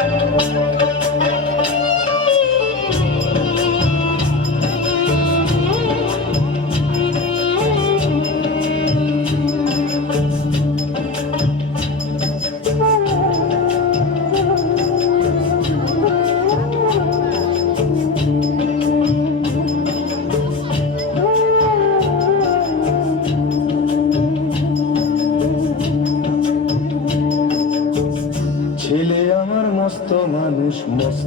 ছেলে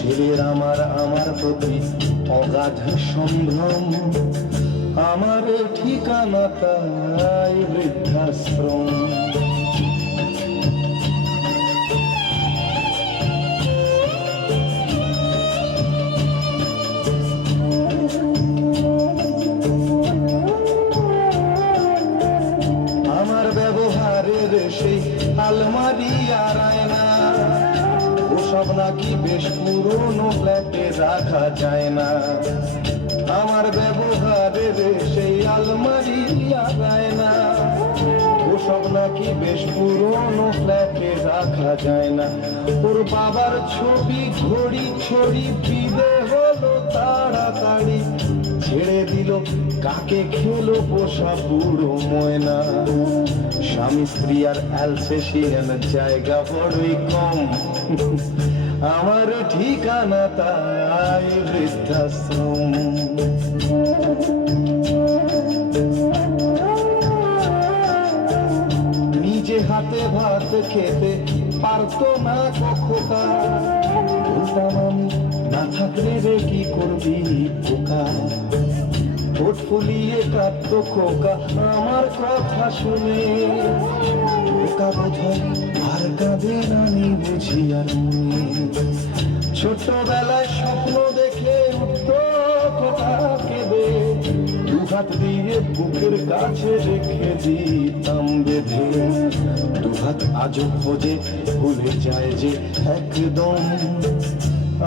ছেলের আমার আমার প্রতি অগাধ সম্ভ্রম। আমার ঠিকানা তাই বৃদ্ধাশ্রম। ওসব নাকি বেশ পুরনো ফ্ল্যাটে রাখা যায় না। আমার ব্যবহারে সেই আলমারি না। ও ওসব নাকি বেশ পুরনো ফ্ল্যাটে রাখা যায় না। ওর বাবার ছবি, ঘড়ি, ছড়ি, বিদে হলো তাড়াতাড়ি। ছেড়ে দিল। কাকে খেলো পোষা বুড়ো ময়না? স্বামী স্ত্রী আর জায়গা বড়ই কম। আমার ঠিকানা তাই বৃদ্ধাশ্রম। নিজে হাতে ভাত খেতে পারতো না আমি, না থাকলে রে কি করবি খোকা? ঠোঁট ফুলিয়ে কাঁদতো খোকা, আমার কথা শুনে। খোকা বোধহয় আর কাঁদে নানি বুঝি আর ছোটবেলায় স্বপ্ন দেখে উঠতো খোকা কেঁদে দুহাত দিয়ে বুকের কাছে রেখে দিতাম বেঁধে। দুহাত আজও খোঁজে, ভুলে যায় যে একদম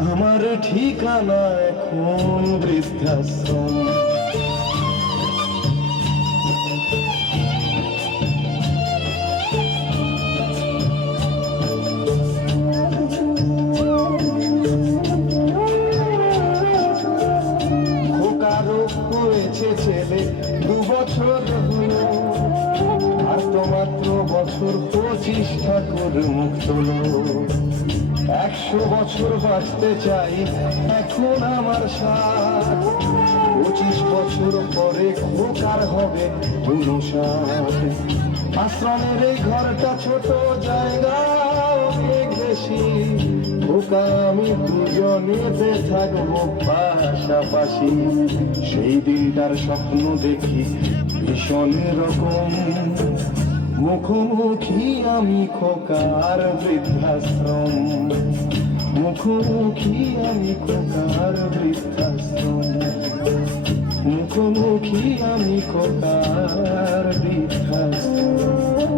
আমার ঠিকানা এখন বৃদ্ধাশ্রম। হয়েছে ছেলে দু বছর মাত্র বছর একশো বছর বাঁচতে চাই এখন আমার সাথ বছর পরে খোকার হবে উনষাট আশ্রমের এই ঘরটা ছোট জায়গা বেশি। খোকা, আমি দুজনেতে থাকব পাশাপাশি। সেই দিনটার স্বপ্ন দেখি ভীষণ রকম মুখোমুখি আমি খোকার বৃদ্ধাশ্রম। মুখোমুখি আমি খোকার বৃদ্ধাশ্রম। মুখোমুখি আমি খোকার বৃদ্ধাশ্রম